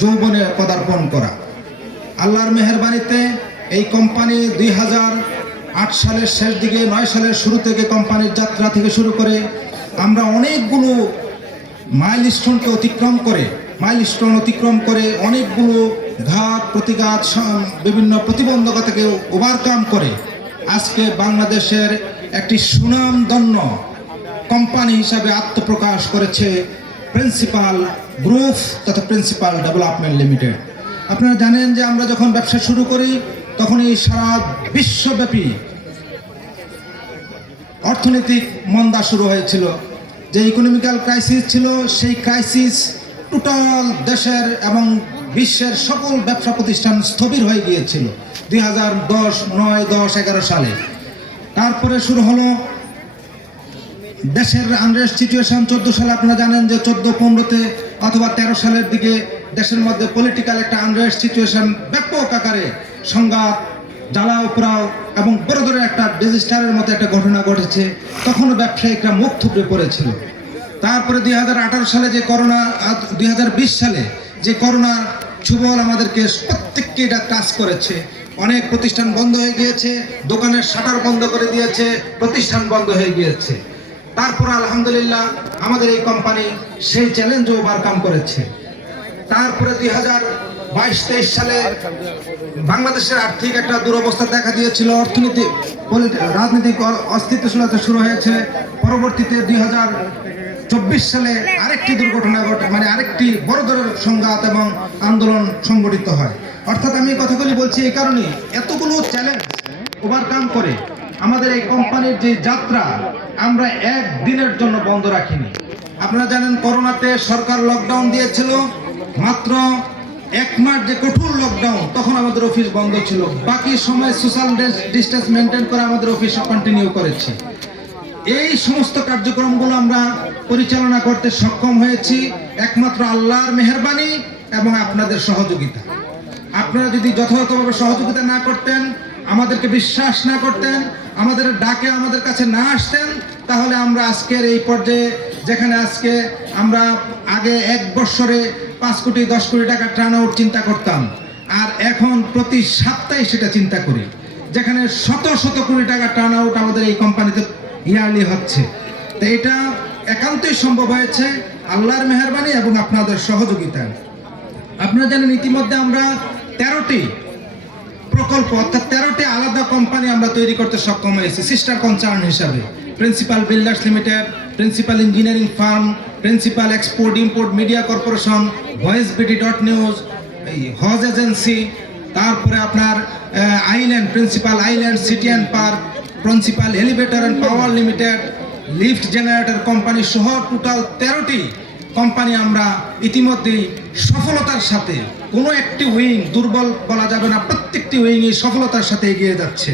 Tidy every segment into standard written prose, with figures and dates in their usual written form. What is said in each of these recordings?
যৌবনে পদার্পণ করা। আল্লাহর মেহেরবানিতে এই কোম্পানি 2008 সালের শেষ দিকে 9 সালের শুরু থেকে কোম্পানির যাত্রা থেকে শুরু করে আমরা অনেকগুলো মাইলস্টোনকে অতিক্রম করে অনেকগুলো ঘাত প্রতিঘাত বিভিন্ন প্রতিবন্ধকতাকে ওভারকাম করে আজকে বাংলাদেশের একটি সুনামধন্য কোম্পানি হিসাবে আত্মপ্রকাশ করেছে প্রিন্সিপাল গ্রুপ তথা প্রিন্সিপাল ডেভেলপমেন্ট লিমিটেড। আপনারা জানেন যে আমরা যখন ব্যবসা শুরু করি তখন এই সারা বিশ্বব্যাপী অর্থনৈতিক মন্দা শুরু হয়েছিল, যে ইকোনমিক্যাল ক্রাইসিস ছিল, সেই ক্রাইসিস টোটাল দেশের এবং বিশ্বের সকল ব্যবসা প্রতিষ্ঠান স্থবির হয়ে গিয়েছিল 2010, 9, 10, 11 সালে। তারপরে শুরু হলো দেশের আনরেস্ট সিচুয়েশন। 14 সালে আপনারা জানেন যে 14-15-তে অথবা 13 সালের দিকে দেশের মধ্যে পলিটিক্যাল একটা আনরেস্ট সিচুয়েশন ব্যাপক আকারে সংঘাত, জ্বালাও পোড়াও এবং বড় ধরনের একটা ডিজাস্টারের মতো একটা ঘটনা ঘটেছে। তখনও ব্যবসায়িকরা মুখ থুবড়ে পড়েছিল। তারপরে 2018 সালে যে করোনা, 2020 সালে যে করোনা ছুবল আমাদেরকে প্রত্যেককে এটা টাচ করেছে। অনেক প্রতিষ্ঠান বন্ধ হয়ে গিয়েছে, দোকানের শাটার বন্ধ করে দিয়েছে, প্রতিষ্ঠান বন্ধ হয়ে গিয়েছে। তারপর আলহামদুলিল্লাহ আমাদের এই কোম্পানি সেই চ্যালেঞ্জ ওভারকাম করেছে। তারপরে 2022-23 সালে বাংলাদেশের আর্থিক একটা দুরবস্থা দেখা দিয়েছিল, রাজনৈতিক অস্থিতিশীলতা শুরু হয়েছে। পরবর্তীতে 2024 সালে আরেকটি দুর্ঘটনা ঘটে, মানে আরেকটি বড় ধরনের সংঘাত এবং আন্দোলন সংগঠিত হয়। অর্থাৎ আমি এই কথাগুলি বলছি এই কারণে, এতগুলো চ্যালেঞ্জ ওভারকাম করে আমাদের এই কোম্পানির যে যাত্রা আমরা একদিনের জন্য বন্ধ রাখিনি। আপনারা জানেন করোনাতে সরকার লকডাউন দিয়েছিল, মাত্র 1 মাস যে কঠোর লকডাউন, তখন আমাদের অফিস বন্ধ ছিল। বাকি সময় সোশ্যাল ডিস্টেন্স মেনটেন করে আমাদের অফিস কন্টিনিউ করেছি। এই সমস্ত কার্যক্রমগুলো আমরা পরিচালনা করতে সক্ষম হয়েছি একমাত্র আল্লাহর মেহেরবানি এবং আপনাদের সহযোগিতা। আপনারা যদি যথাযথভাবে সহযোগিতা না করতেন, আমাদেরকে বিশ্বাস না করতেন, আমাদের ডাকে আমাদের কাছে না আসতেন, তাহলে আমরা আজকের এই পর্যায়ে, যেখানে আজকে আমরা আগে 1 বছরে 5 কোটি 10 কোটি টাকা টার্ন আউট চিন্তা করতাম, আর এখন প্রতি সপ্তাহে সেটা চিন্তা করি, যেখানে শত শত কোটি টাকা টার্ন আউট আমাদের এই কোম্পানিতে ইয়ারলি হচ্ছে। তো এটা একান্তই সম্ভব হয়েছে আল্লাহর মেহেরবানি এবং আপনাদের সহযোগিতা। আপনারা জানেন ইতিমধ্যে আমরা 13টি প্রকল্প অর্থাৎ 13টি আলাদা কোম্পানি আমরা তৈরি করতে সক্ষম হয়েছি সিস্টার কনসার্ন হিসাবে। Principal builders limited, principal engineering firm, principal export import media corporation, voice BD.নিউজ, হজ এজেন্সি, তারপরে আপনার island, principal island city and park, principal elevator and power limited, lift generator company সহ টোটাল 13টি কোম্পানি আমরা ইতিমধ্যেই সফলতার সাথে, কোনো একটি উইং দুর্বল বলা যাবে না, প্রত্যেকটি উইংই সফলতার সাথে এগিয়ে যাচ্ছে।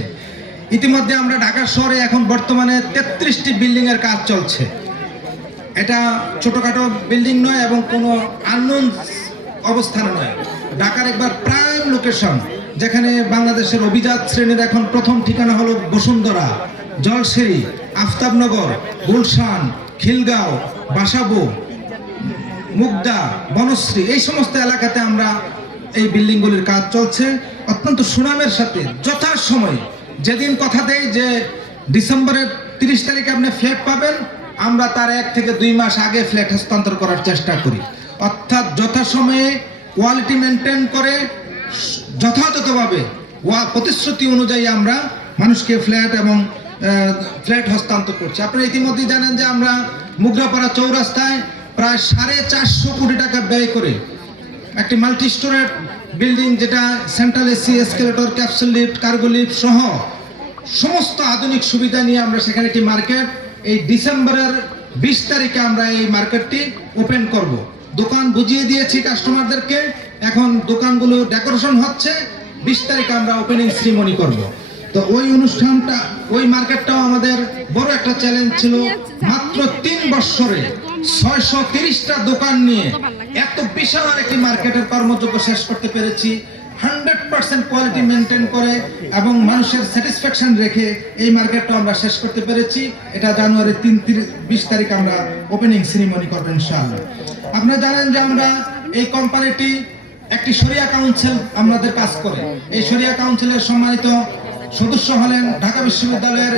ইতিমধ্যে আমরা ঢাকা শহরে এখন বর্তমানে 33টি বিল্ডিংয়ের কাজ চলছে। এটা ছোটোখাটো বিল্ডিং নয় এবং কোনো আননোন অবস্থান নয়। ঢাকার একবার প্রাইম লোকেশন, যেখানে বাংলাদেশের অভিজাত শ্রেণীর এখন প্রথম ঠিকানা হলো বসুন্ধরা, জলসেরি, আফতাবনগর, গুলশান, খিলগাঁও, বাসাবো, মুগদা, বনশ্রী, এই সমস্ত এলাকাতে আমরা এই বিল্ডিংগুলির কাজ চলছে অত্যন্ত সুনামের সাথে। যথাসময়ে যেদিন কথা দেই যে ডিসেম্বরের 30 তারিখে আপনি ফ্ল্যাট পাবেন, আমরা তার 1 থেকে 2 মাস আগে ফ্ল্যাট হস্তান্তর করার চেষ্টা করি। অর্থাৎ যথাসময়ে কোয়ালিটি মেনটেন করে যথাযথভাবে প্রতিশ্রুতি অনুযায়ী আমরা মানুষকে ফ্ল্যাট এবং ফ্ল্যাট হস্তান্তর করছি। আপনারা ইতিমধ্যেই জানেন যে আমরা মুগরাপাড়া চৌরাস্তায় প্রায় 450 কোটি টাকা ব্যয় করে একটি মাল্টি স্টোরেড বিল্ডিং, যেটা central AC, escalator, capsule lift, cargo lift সহ সমস্ত আধুনিক সুবিধা নিয়ে আমরা সেখানে একটি মার্কেট এই ডিসেম্বরের 20 তারিখে আমরা এই মার্কেটটি ওপেন করব। দোকান বুঝিয়ে দিয়েছি কাস্টমারদেরকে, এখন দোকানগুলো ডেকোরেশন হচ্ছে, 20 তারিখে আমরা ওপেনিং সেরিমনি করব। তো ওই অনুষ্ঠানটা, ওই মার্কেটটাও আমাদের বড় একটা চ্যালেঞ্জ ছিল। মাত্র 3 বছরে 630টা দোকান নিয়ে এত বিশাল একটি মার্কেটের কর্মযোগ্য শেষ করতে পেরেছি। 100% কোয়ালিটি মেনটেন করে এবং মানুষের স্যাটিসফ্যাকশন রেখে এই মার্কেটটা আমরা শেষ করতে পেরেছি। এটা জানুয়ারি 20 তারিখ আমরা ওপেনিং সেরিমনি করব ইনশাআল্লাহ। আপনারা জানেন যে আমরা এই কোম্পানিটি একটি শরিয়া কাউন্সিল আমাদের কাজ করে। এই শরিয়া কাউন্সিলের সম্মানিত সদস্য হলেন ঢাকা বিশ্ববিদ্যালয়ের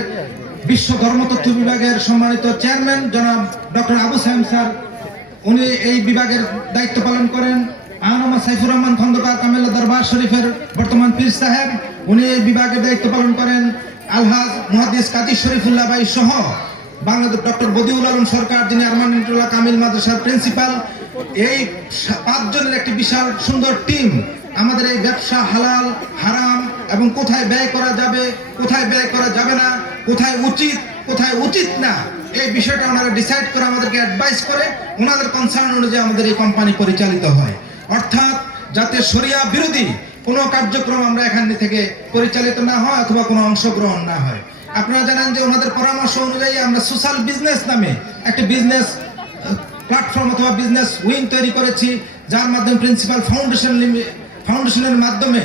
বিশ্ব ধর্মতত্ত্ব বিভাগের সম্মানিত চেয়ারম্যান জনাব ডক্টর আবু সাইম স্যার, উনি এই বিভাগের দায়িত্ব পালন করেন। আহমদ সাইফুর রহমান খন্দকার কামেলা দরবার শরীফের বর্তমান পীর সাহেব, উনি এই বিভাগের দায়িত্ব পালন করেন। আলহাজ মুহাদ্দিস কাজী শরীফুল্লাহ ভাই সহ বাংলাদেশ ডক্টর বদিউল আলম সরকার, যিনি আরমানুল্লাহ কামিল মাদ্রাসার প্রিন্সিপাল। এই 5 জনের একটি বিশাল সুন্দর টিম আমাদের এই ব্যবসা হালাল হারাম এবং কোথায় ব্যয় করা যাবে, কোথায় ব্যয় করা যাবে না, কোথায় উচিত কোথায় উচিত না, এই বিষয়টা ওনারা ডিসাইড করে আমাদেরকে অ্যাডভাইস করে ওনাদের কনসার্ন অনুযায়ী আমাদের এই কোম্পানি পরিচালিত হয়। অর্থাৎ যাতে শরিয়া বিরোধী কোনো কার্যক্রম আমরা এখান থেকে পরিচালিত না হয় অথবা কোনো অংশগ্রহণ না হয়। আপনারা জানেন যে ওনাদের পরামর্শ অনুযায়ী আমরা সোশ্যাল বিজনেস নামে একটা বিজনেস প্ল্যাটফর্ম অথবা বিজনেস উইং তৈরি করেছি, যার মাধ্যমে প্রিন্সিপাল ফাউন্ডেশনের মাধ্যমে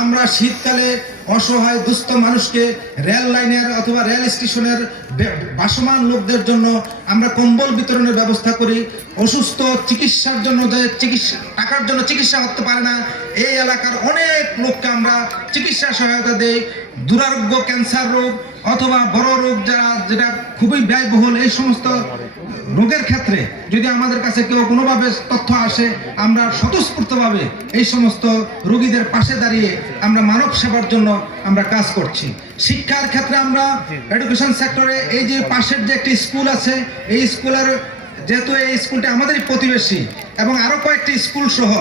আমরা শীতকালে অসহায় দুস্থ মানুষকে রেল লাইনের অথবা রেল স্টেশনের বাসমান লোকদের জন্য আমরা কম্বল বিতরণের ব্যবস্থা করি। অসুস্থ চিকিৎসার জন্য যে টাকার জন্য চিকিৎসা করতে পারে না, এই এলাকার অনেক লোককে আমরা চিকিৎসা সহায়তা দেই। দুরারোগ্য ক্যান্সার রোগ অথবা বড় রোগ যেটা খুবই ব্যয়বহুল, এই সমস্ত রোগের ক্ষেত্রে যদি আমাদের কাছে কেউ কোনোভাবে তথ্য আসে, আমরা স্বতঃস্ফূর্তভাবে এই সমস্ত রোগীদের পাশে দাঁড়িয়ে আমরা মানব সেবার জন্য আমরা কাজ করছি। শিক্ষার ক্ষেত্রে আমরা এডুকেশন সেক্টরে এই যে পাশের যে একটি স্কুল আছে, এই স্কুলের যেহেতু এই স্কুলটা আমাদেরই প্রতিবেশী এবং আরো কয়েকটি স্কুল সহ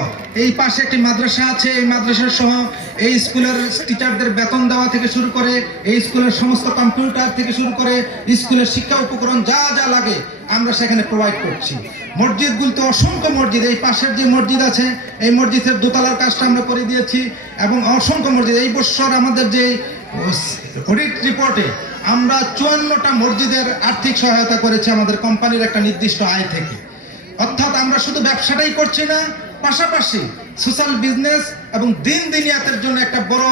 এই পাশে একটি মাদ্রাসা আছে, এই মাদ্রাসা সহ এই স্কুলের টিচারদের বেতন দেওয়া থেকে শুরু করে এই স্কুলের সমস্ত কম্পিউটার থেকে শুরু করে স্কুলের শিক্ষা উপকরণ যা যা লাগে আমরা সেখানে প্রোভাইড করছি। মসজিদগুলোতে অসংখ্য মসজিদ, এই পাশের যে মসজিদ আছে এই মসজিদের দোতলার কাজটা আমরা করে দিয়েছি এবং অসংখ্য মসজিদ। এই বছর আমাদের যে অডিট রিপোর্টে আমরা 54টা মসজিদের আর্থিক সহায়তা করেছি আমাদের কোম্পানির একটা নির্দিষ্ট আয় থেকে। অর্থাৎ আমরা শুধু ব্যবসাটাই করছি না, পাশাপাশি সোশ্যাল বিজনেস এবং দিন দিনিয়াতের জন্য একটা বড়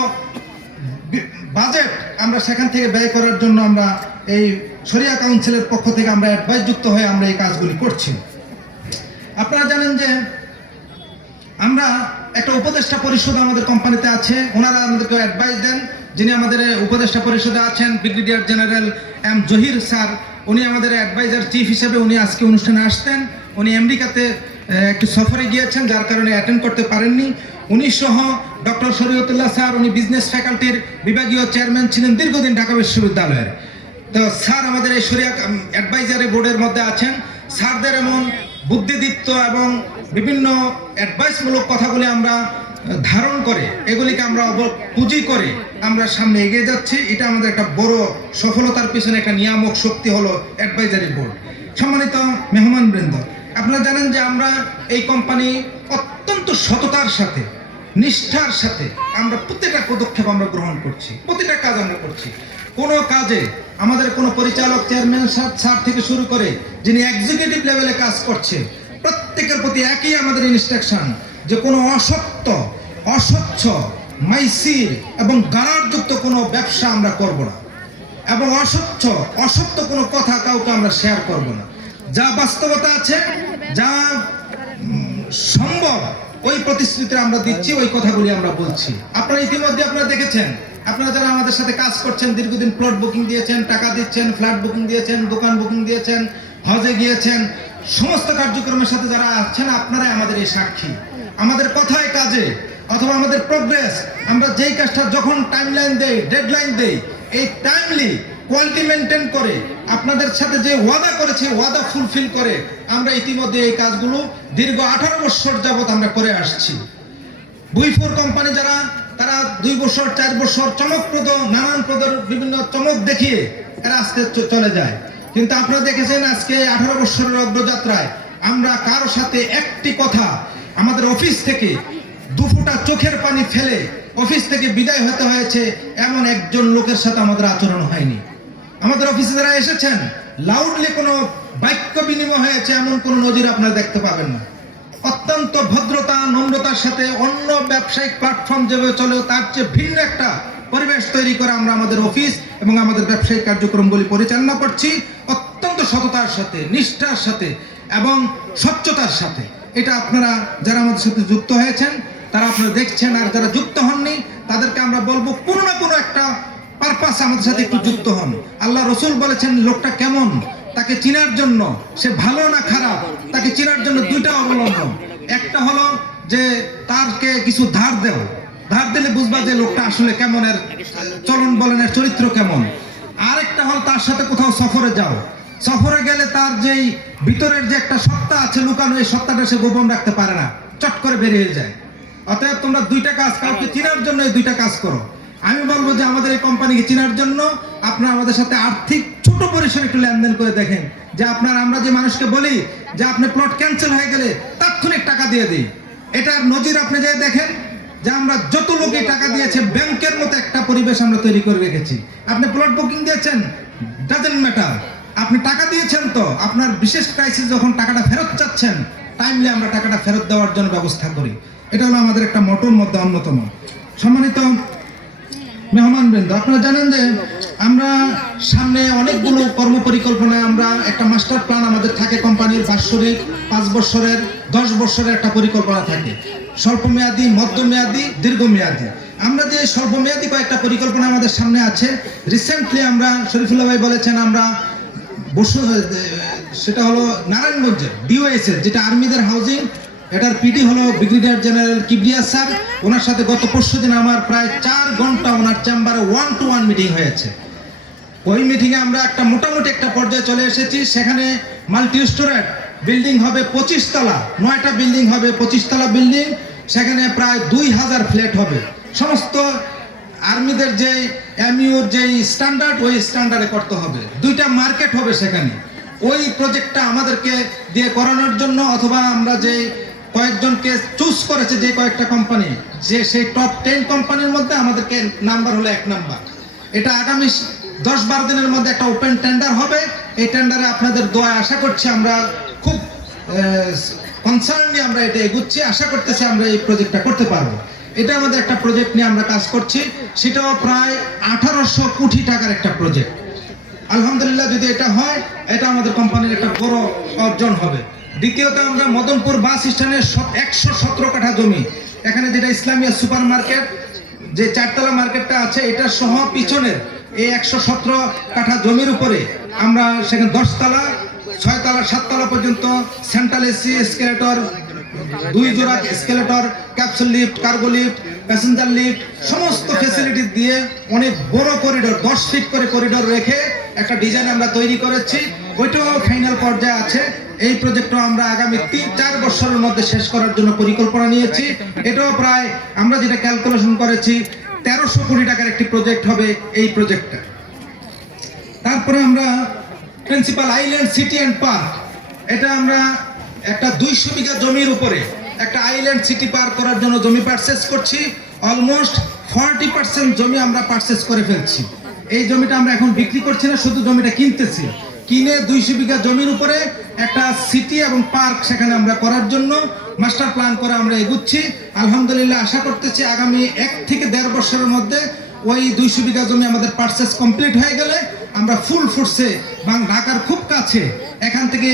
বাজেট আমরা সেখান থেকে ব্যয় করার জন্য আমরা এই শরিয়া কাউন্সিলের পক্ষ থেকে আমরা অ্যাডভাইস যুক্ত হয়ে আমরা এই কাজগুলি করছি। আপনারা জানেন যে আমরা একটা উপদেষ্টা পরিষদ আমাদের কোম্পানিতে আছে, ওনারা আমাদেরকে অ্যাডভাইস দেন। যিনি আমাদের উপদেষ্টা পরিষদে আছেন brigadier general M Zahir sir, উনি আমাদের অ্যাডভাইজার চিফ হিসেবে উনি আজকে অনুষ্ঠানে আসতেন। উনি আমেরিকাতে একটু সফরে গিয়েছেন, যার কারণে অ্যাটেন্ড করতে পারেননি। উনি সহ ডক্টর শরীয়তুল্লাহ স্যার, উনি বিজনেস ফ্যাকাল্টির বিভাগীয় চেয়ারম্যান ছিলেন দীর্ঘদিন ঢাকা বিশ্ববিদ্যালয়ের। তো স্যার আমাদের এই শরিয়া অ্যাডভাইজারি বোর্ডের মধ্যে আছেন। স্যারদের এমন বুদ্ধিদীপ্ত এবং বিভিন্ন অ্যাডভাইসমূলক কথাগুলি আমরা ধারণ করে এগুলিকে আমরা পুঁজি করে আমরা সামনে এগিয়ে যাচ্ছি। এটা আমাদের একটা বড় সফলতার পিছনে একটা নিয়ামক শক্তি হলো অ্যাডভাইজারি বোর্ড। সম্মানিত মেহমানবৃন্দ, আপনারা জানেন যে আমরা এই কোম্পানি অত্যন্ত সততার সাথে নিষ্ঠার সাথে আমরা প্রত্যেকটা পদক্ষেপ আমরা গ্রহণ করছি, প্রতিটা কাজ আমরা করছি। কোনো কাজে আমাদের কোনো পরিচালক চেয়ারম্যান স্যার থেকে শুরু করে যিনি এক্সিকিউটিভ লেভেলে কাজ করছে, প্রত্যেকের প্রতি একই আমাদের ইনস্ট্রাকশন যে কোনো অসত্য, অস্বচ্ছ, মাইসির এবং গারারযুক্ত কোনো ব্যবসা আমরা করব না এবং অসত্য কোনো কথা কাউকে আমরা শেয়ার করব না। যা বাস্তবতা আছে, যা সম্ভব ওই প্রতিশ্রুতি আমরা দিচ্ছি, ওই কথাগুলি আমরা বলছি। আপনারা ইতিমধ্যে আপনারা দেখেছেন, আপনারা যারা আমাদের সাথে কাজ করছেন, দীর্ঘদিন প্লট বুকিং দিয়েছেন, টাকা দিচ্ছেন, ফ্ল্যাট বুকিং দিয়েছেন, দোকান বুকিং দিয়েছেন, হজে গিয়েছেন, সমস্ত কার্যক্রমের সাথে যারা আছেন আপনারাই আমাদের এই সাক্ষী। আমাদের কথায় কাজে অথবা আমাদের প্রোগ্রেস, আমরা যেই কাজটা যখন টাইমলাইন দেই, ডেডলাইন দেই, এই টাইমলি কোয়ালিটি মেনটেন করে আপনাদের সাথে যে ওয়াদা করেছে ওয়াদা ফুলফিল করে আমরা ইতিমধ্যে এই কাজগুলো দীর্ঘ 18 বছর যাবত আমরা করে আসছি। বুইফোর কোম্পানি যারা, তারা 2 বছর 4 বছর চমকপ্রদ নানান প্রদের বিভিন্ন চমক দেখিয়ে এরা আস্তে চলে যায়, কিন্তু আপনারা দেখেছেন আজকে 18 বছরের অগ্রযাত্রায় আমরা কারো সাথে একটি কথা আমাদের অফিস থেকে 2 ফোঁটা চোখের পানি ফেলে অফিস থেকে বিদায় হতে হয়েছে এমন একজন লোকের সাথে আমাদের আচরণ হয়নি। আমাদের অফিসে যারা এসেছেন লাউডলি কোনো বাক্য বিনিময় হয়েছে এমন কোনো নজির আপনারা দেখতে পাবেন না। অত্যন্ত ভদ্রতা নম্রতার সাথে অন্য ব্যবসায়িক প্ল্যাটফর্ম যেভাবে চলে তার চেয়ে ভিন্ন একটা পরিবেশ তৈরি করে আমরা আমাদের অফিস এবং আমাদের ব্যবসায়িক কার্যক্রমগুলি পরিচালনা করছি অত্যন্ত সততার সাথে, নিষ্ঠার সাথে এবং স্বচ্ছতার সাথে। এটা আপনারা যারা আমাদের সাথে যুক্ত হয়েছেন তারা আপনারা দেখছেন, আর যারা যুক্ত হননি তাদেরকে আমরা বলবো কোনো না কোনো একটা পারপাস আমাদের সাথে একটু যুক্ত হন। আল্লাহ রসুল বলেছেন লোকটা কেমন তাকে চিনার জন্য, সে ভালো না খারাপ তাকে চিনার জন্য দুইটা অবলম্বন। একটা হলো যে তারকে কিছু ধার দেও, ধার দিলে বুঝবা যে লোকটা আসলে কেমন, এর চলন বলনের চরিত্র কেমন। আরেকটা হলো তার সাথে কোথাও সফরে যাও, সফরে গেলে তার যেই ভিতরের যে একটা সত্তা আছে লুকানো, এই সত্তাটা সে গোপন রাখতে পারে না, চট করে বেরিয়ে যায়। অতএব তোমরা দুইটা কাজ, কাউকে চিনার জন্য এই দুইটা কাজ করো। আমি বলবো যে আমাদের এই কোম্পানিকে চিনার জন্য আপনারা আমাদের সাথে আর্থিক ছোট পরিসরে একটু লেনদেন করে দেখেন, যে আমরা যে মানুষকে বলি যে আপনি প্লট ক্যান্সেল হয়ে গেলে তাৎক্ষণিক টাকা দিয়ে দিই, এটার নজির আপনি যে দেখেন যে আমরা যত লোকে টাকা দিয়েছে ব্যাংকের মতো একটা পরিবেশ আমরা তৈরি করে রেখেছি। আপনি প্লট বুকিং দিয়েছেন, ডাজেন্ট ম্যাটার, আপনি টাকা দিয়েছেন তো আপনার বিশেষ ক্রাইসিস যখন টাকাটা ফেরত চাচ্ছেন টাইমলি আমরা টাকাটা ফেরত দেওয়ার জন্য ব্যবস্থা করি। এটা হলো আমাদের একটা মোটর মধ্যে অন্যতম। সম্মানিত মেহমানবৃন্দ, আপনারা জানেন যে আমরা সামনে অনেকগুলো কর্মপরিকল্পনা, আমরা একটা মাস্টার প্ল্যান আমাদের থাকে কোম্পানির বাৎসরিক 5 বছরের 10 বছরের একটা পরিকল্পনা থাকে, স্বল্পমেয়াদী, মধ্যমেয়াদী, দীর্ঘমেয়াদী। আমরা যে স্বল্পমেয়াদী কয়েকটা পরিকল্পনা আমাদের সামনে আছে, রিসেন্টলি আমরা শরীফুল্লাহ ভাই বলেছেন আমরা সেটা হলো নারায়ণগঞ্জের ডিওএসএস, যেটা আর্মিদের হাউজিং, এটার পিডি হলো ব্রিগেডিয়ার জেনারেল কিবরিয়া স্যার। ওনার সাথে গত পরশুদিন আমার প্রায় 4 ঘন্টা ওনার চেম্বারে 1-to-1 মিটিং হয়েছে। ওই মিটিংয়ে আমরা একটা মোটামুটি একটা পর্যায়ে চলে এসেছি। সেখানে মাল্টি স্টোরেড বিল্ডিং হবে 25 তলা, 9টা বিল্ডিং হবে 25 তলা বিল্ডিং, সেখানে প্রায় 2000 ফ্ল্যাট হবে। সমস্ত আর্মিদের যে এমইউর যে স্ট্যান্ডার্ড, ওই স্ট্যান্ডার্ডে করতে হবে। 2টা মার্কেট হবে সেখানে। ওই প্রজেক্টটা আমাদেরকে দিয়ে করানোর জন্য, অথবা আমরা যে কয়েকজনকে চুজ করেছে যে কয়েকটা কোম্পানি, যে সেই টপ 10 কোম্পানির মধ্যে আমাদেরকে নাম্বার হলো 1 নাম্বার। এটা আগামী 10-12 দিনের মধ্যে একটা ওপেন টেন্ডার হবে। এই টেন্ডারে আপনাদের দোয়া আশা করছি, আমরা খুব কনসার্ন নিয়ে আমরা এটা এগুচ্ছি, আশা করতেছি আমরা এই প্রজেক্টটা করতে পারবো। এটা আমাদের একটা প্রজেক্ট নিয়ে আমরা কাজ করছি, সেটাও প্রায় 1800 কোটি টাকার একটা প্রজেক্ট। আলহামদুলিল্লাহ যদি এটা হয়, এটা আমাদের কোম্পানির একটা বড় অর্জন হবে। দ্বিতীয়ত আমরা মদনপুর বাস স্ট্যান্ডের 117 কাঠা জমি, এখানে যেটা ইসলামিয়া সুপার মার্কেট, যে 4তলা মার্কেটটা আছে, এটা সহ পিছনের এই 117 কাঠা জমির উপরে আমরা সেখানে 10 তলা, 6 তলা, 7 তলা পর্যন্ত সেন্ট্রাল এসি এসকেলেটর, 2 জোড়া escalator, capsule lift, cargo lift, passenger lift, সমস্ত ফ্যাসিলিটি দিয়ে অনেক বড় করিডোর, 10 ফিট করে করিডোর রেখে একটা ডিজাইন আমরা তৈরি করেছি। ওইটাও ফাইনাল পর্যায়ে আছে। এই প্রজেক্টও আমরা আগামী 3-4 বছরের মধ্যে শেষ করার জন্য পরিকল্পনা নিয়েছি। এটাও প্রায় আমরা যেটা ক্যালকুলেশন করেছি 1300 কোটি টাকার একটি প্রজেক্ট হবে এই প্রজেক্টটা। তারপরে আমরা principal island city and park, এটা আমরা একটা 200 বিঘা জমির উপরে একটা আইল্যান্ড সিটি পার্ক করার জন্য জমি পারচেজ করছি। অলমোস্ট 40% জমি আমরা পারচেজ করে ফেলছি। এই জমিটা আমরা এখন বিক্রি করছি না, শুধু জমিটা কিনতেছি। কিনে 200 বিঘা জমির উপরে একটা সিটি এবং পার্ক সেখানে আমরা করার জন্য মাস্টার প্ল্যান করে আমরা এগুচ্ছি। আলহামদুলিল্লাহ আশা করতেছি আগামী 1 থেকে 1.5 বছরের মধ্যে ওই 200 বিঘা জমি আমাদের পারচেজ কমপ্লিট হয়ে গেলে আমরা ফুল ফোর্সে ঢাকার খুব কাছে, এখান থেকে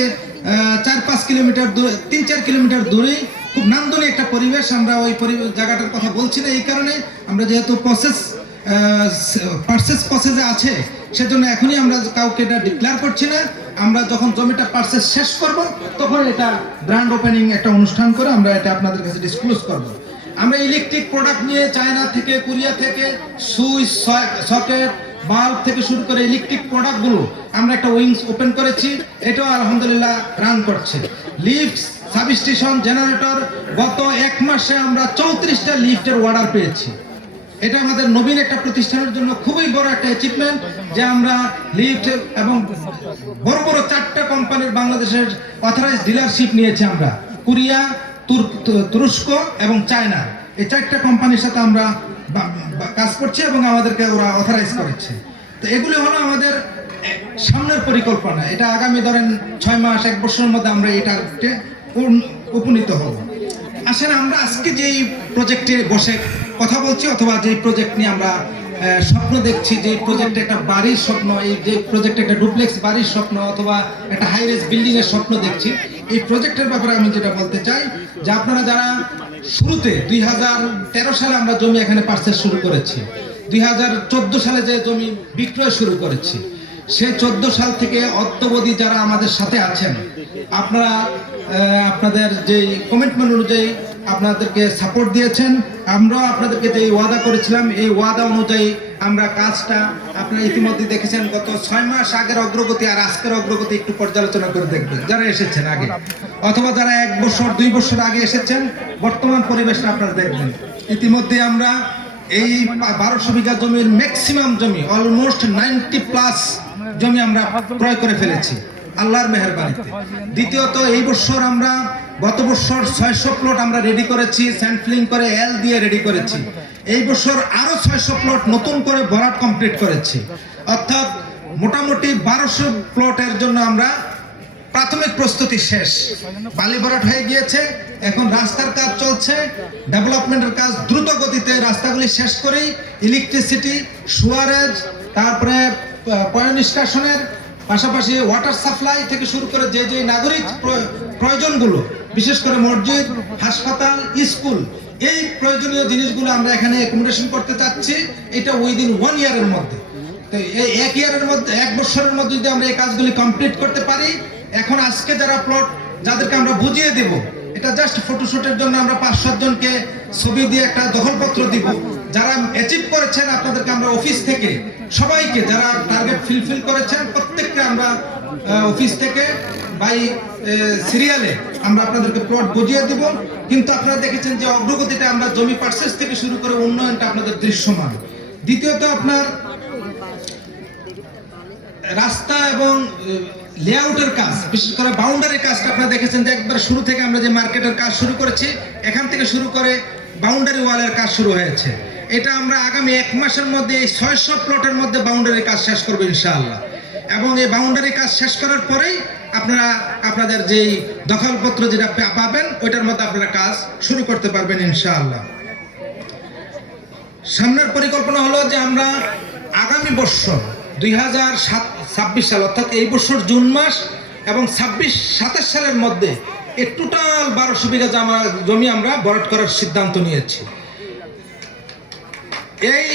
4-5 কিলোমিটার দূরে, 3-4 কিলোমিটার দূরেই খুব নান্দনিক একটা পরিবেশ। আমরা ওই পরিবেশ জায়গাটার কথা বলছি না এই কারণে, আমরা যেহেতু পারচেজ প্রসেসে আছে সেজন্য এখনই আমরা কাউকে এটা ডিক্লেয়ার করছি না। আমরা যখন জমিটা পারচেজ শেষ করব তখন এটা গ্র্যান্ড ওপেনিং একটা অনুষ্ঠান করে আমরা এটা আপনাদের কাছে ডিসক্লোজ করব। আমরা ইলেকট্রিক প্রোডাক্ট নিয়ে চায়না থেকে, কোরিয়া থেকে, সুইচ, সকেট, বাল্ব থেকে শুরু করে ইলেকট্রিক প্রোডাক্টগুলো আমরা একটা উইংস ওপেন করেছি। এটাও আলহামদুলিল্লাহ রান করছে। লিফট, সাবস্টেশন, জেনারেটর, গত 1 মাসে আমরা 34টা লিফটের অর্ডার পেয়েছি। এটা আমাদের নবীন একটা প্রতিষ্ঠানের জন্য খুবই বড় একটা অ্যাচিভমেন্ট যে আমরা লিফট এবং বড় বড় 4টা কোম্পানির বাংলাদেশের অথরাইজ ডিলারশিপ নিয়েছি আমরা, কোরিয়া, তুরস্ক এবং চায়না। এই 4টা কোম্পানির সাথে আমরা কাজ করছি এবং আমাদেরকে ওরা অথরাইজ করেছে। তো এগুলো হলো আমাদের সামনের পরিকল্পনা। এটা আগামী ধরেন 6 মাস 1 বছরের মধ্যে আমরা এটা উপনীত হব। আসেন আমরা আজকে যেই প্রজেক্টে বসে কথা বলছি, অথবা যেই প্রজেক্ট নিয়ে আমরা স্বপ্ন দেখছি, যে প্রজেক্টে একটা বাড়ির স্বপ্ন, এই যে প্রজেক্টে একটা ডুপ্লেক্স বাড়ির স্বপ্ন অথবা একটা হাই রাইজ বিল্ডিং এর স্বপ্ন দেখছি, এই প্রজেক্টের ব্যাপারে আমি যেটা বলতে চাই যে আপনারা যারা শুরুতে 2013 সালে আমরা জমি এখানে পার্সেস শুরু করেছি, 2014 সালে যে জমি বিক্রয় শুরু করেছি, সেই 14 সাল থেকে অদ্যাবধি যারা আমাদের সাথে আছেন, আপনারা আপনাদের যে কমিটমেন্ট অনুযায়ী আপনাদেরকে সাপোর্ট দিয়েছেন, আমরাও আপনাদেরকে যে ওয়াদা করেছিলাম এই ওয়াদা অনুযায়ী আমরা কাজটা আপনারা ইতিমধ্যে দেখেছেন। গত 6 মাস আগের অগ্রগতি আর আজকের অগ্রগতি একটু পর্যালোচনা করে দেখবেন যারা এসেছেন আগে, অথবা যারা 1 বছর 2 বছর আগে এসেছেন, বর্তমান পরিবেশটা আপনারা দেখবেন। ইতিমধ্যে আমরা এই 1200 বিঘা জমির ম্যাক্সিমাম জমি, অলমোস্ট 90+ জমি আমরা ক্রয় করে ফেলেছি আল্লাহর মেহেরবানিতে। দ্বিতীয়ত এই বছর আমরা গত বছর 600 প্লট আমরা রেডি করেছি, স্যান্ডফিলিং করে এল দিয়ে রেডি করেছি। এই বছর আরো 600 প্লট নতুন করে ভরাট কমপ্লিট করেছি, অর্থাৎ মোটামুটি 1200 প্লটের জন্য আমরা প্রাথমিক প্রস্তুতি শেষ। বালি ভরাট হয়ে গিয়েছে, এখন রাস্তার কাজ চলছে, ডেভেলপমেন্টের কাজ দ্রুত গতিতে রাস্তাগুলি শেষ করেই ইলেকট্রিসিটি, সুয়ারেজ, তারপরে পয়েন্ট স্টেশনের পাশাপাশি ওয়াটার সাপ্লাই থেকে শুরু করে যে যে নাগরিক প্রয়োজনগুলো, বিশেষ করে মসজিদ, হাসপাতাল, স্কুল, এই প্রয়োজনীয় জিনিসগুলো আমরা এখানে অ্যাকোমোডেশন করতে চাচ্ছি। এটা উইদিন 1 ইয়ারের মধ্যে, তো এই 1 ইয়ারের মধ্যে, 1 বছরের মধ্যে যদি আমরা এই কাজগুলি কমপ্লিট করতে পারি, এখন আজকে যারা প্লট যাদেরকে আমরা বুঝিয়ে দেব, এটা জাস্ট ফটোশুটের জন্য আমরা 5-7 জনকে ছবি দিয়ে একটা দখলপত্র দিব। যারা অ্যাচিভ করেছেন আপনাদেরকে আমরা অফিস থেকে সবাইকে, যারা টার্গেট ফুলফিল করেছেন প্রত্যেককে আমরা অফিস থেকে বাই সিরিয়ালে আমরা আপনাদেরকে প্লট বুঝিয়ে দিব। কিন্তু আপনারা দেখেছেন যে অগ্রগতিটা আমরা জমি পার্সেস থেকে শুরু করে উন্নয়নটা আপনাদের দৃশ্যমান। দ্বিতীয়ত আপনার রাস্তা এবং লেআউটের কাজ, বিশেষ করে বাউন্ডারির কাজটা আপনারা দেখেছেন যে একবার শুরু থেকে আমরা যে মার্কেটের কাজ শুরু করেছি, এখান থেকে শুরু করে বাউন্ডারি ওয়ালের কাজ শুরু হয়েছে। এটা আমরা আগামী 1 মাসের মধ্যে এই 600 প্লটের মধ্যে বাউন্ডারির কাজ শেষ করবো ইনশাআল্লাহ। এবং এই বাউন্ডারি কাজ শেষ করার পরেই আপনারা আপনাদের যেই দখলপত্র যেটা পাবেন ওইটার মধ্যে আপনারা কাজ শুরু করতে পারবেন ইনশাআল্লাহ। সামনের পরিকল্পনা হলো যে আমরা আগামী বছর 2026 সাল, অর্থাৎ এই বছর জুন মাস এবং 26-27 সালের মধ্যে এই টোটাল 1200 বিঘা জমি আমরা ভরাট করার সিদ্ধান্ত নিয়েছি। এই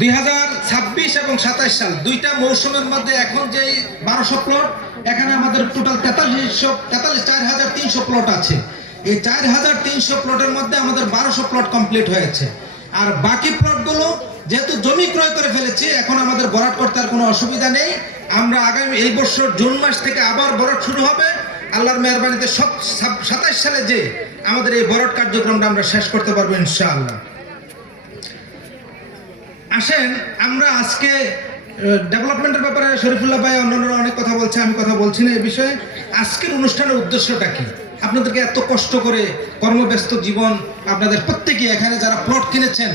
2026 এবং 27 সাল দুইটা মৌসুমের মধ্যে এখন যে 1200 প্লট, এখানে আমাদের টোটাল 4300 প্লট আছে। এই 4300 প্লটের মধ্যে আমাদের 1200 প্লট কমপ্লিট হয়েছে। আর বাকি প্লটগুলো যেহেতু জমি ক্রয় করে ফেলেছি, এখন আমাদের ভরাট করতে আর কোনো অসুবিধা নেই। আমরা আগামী এই বছর জুন মাস থেকে আবার ভরাট শুরু হবে আল্লাহর মেহেরবানিতে। 27 সালে যে আমাদের এই ভরাট কার্যক্রমটা আমরা শেষ করতে পারবো ইনশাআল্লাহ। আসেন আমরা আজকে ডেভেলপমেন্টের ব্যাপারে শরীফুল্লাহ ভাই অন্যান্যরা অনেক কথা বলছে, আমি কথা বলছি না এই বিষয়ে। আজকের অনুষ্ঠানের উদ্দেশ্যটা কি? আপনাদেরকে এত কষ্ট করে কর্মব্যস্ত জীবন, আপনাদের প্রত্যেকেই এখানে যারা প্লট কিনেছেন